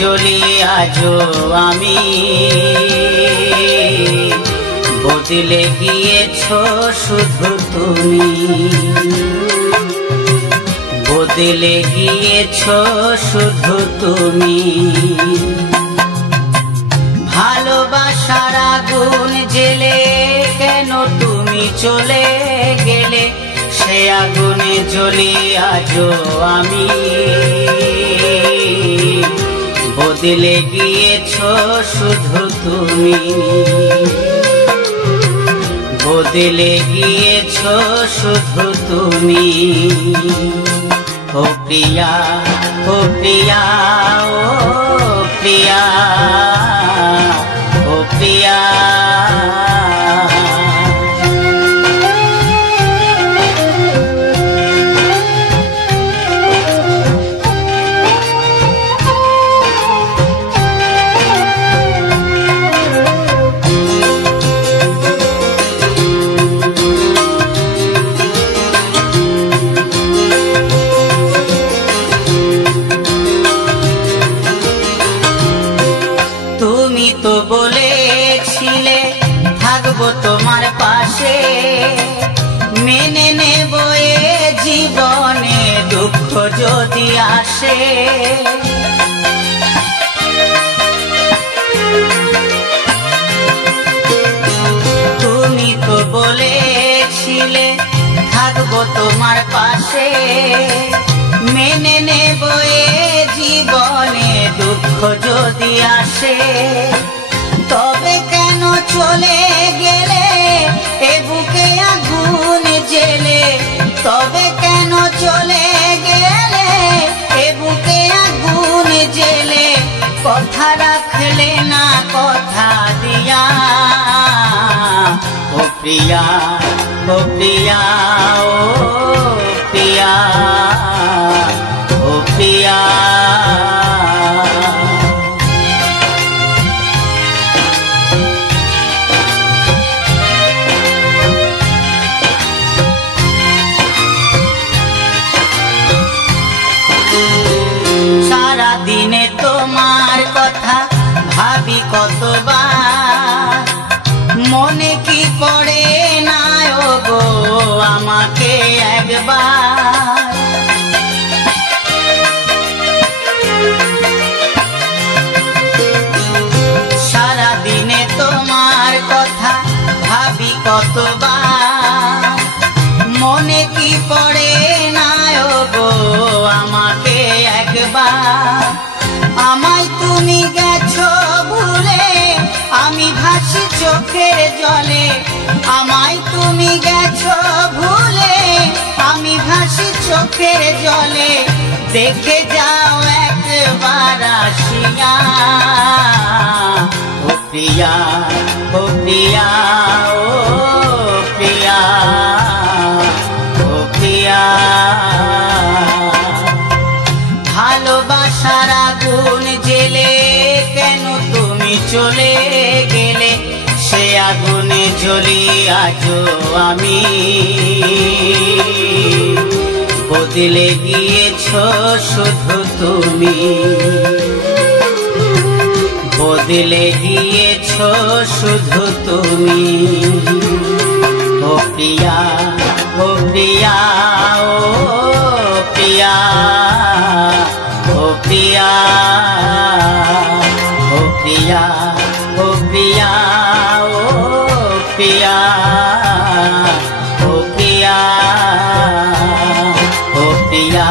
জ্বলি আজও আমি, বদলে গিয়েছ শুধু তুমি, বদলে গিয়েছ শুধু তুমি। ভালোবাসার আগুন জেলে কেন তুমি চলে গেলে, সে আগুনে জ্বলি আজও আমি, বদলে গিয়েছ শুধু তুমি, বদলে গিয়েছ শুধু তুমি। ও প্রিয়া, ও প্রিয়া, ও প্রিয়া, ও প্রিয়া। তো বলেছিলে থাকবো তোমার পাশে, মেনে নেব এ জীবনে দুঃখ যদি আসে। তুমি তো বলেছিলে থাকবো তোমার পাশে, মেনে নেব এ জীবনে দুঃখ যদি আসে। তবে কেন চলে গেলে এ বুকে আগুন জেলে, তবে কেন চলে গেলে এ বুকে আগুন জেলে, কথা রাখলে না কথা দিয়া। ও প্রিয়া, ও প্রিয়া, ও প্রিয়া, ও প্রিয়া। সারা দিনে তোমার কথা ভাবি কতবার, মনে কি পড়ে না ও গো আমাকে একবার। সারা দিনে তোমার কথা ভাবি কতবার, মনে কি পড়ে না ও গো আমাকে একবার। আমায় তুমি গেছো ভুলে, আমি ভাসি চোখের জলে, আমায় তুমি গেছো ভুলে, আমি ভাসি চোখের জলে। দেখে যাও একবার আসিয়া। ও প্রিয়া, ও প্রিয়া, ও প্রিয়া, ও প্রিয়া। ভালোবাসার আগুন জেলে কেন তুমি চলে গেলে, সে আগুনে জ্বলি আজও আমি, বদলে গিয়েছ শুধু তুমি, বদলে গিয়েছ শুধু তুমি। ও প্রিয়া, ও প্রিয়া, ও প্রিয়া, ও প্রিয়া, ও প্রিয়া, ও প্রিয়া, ও প্রিয়া, ও প্রিয়া, ও প্রিয়া।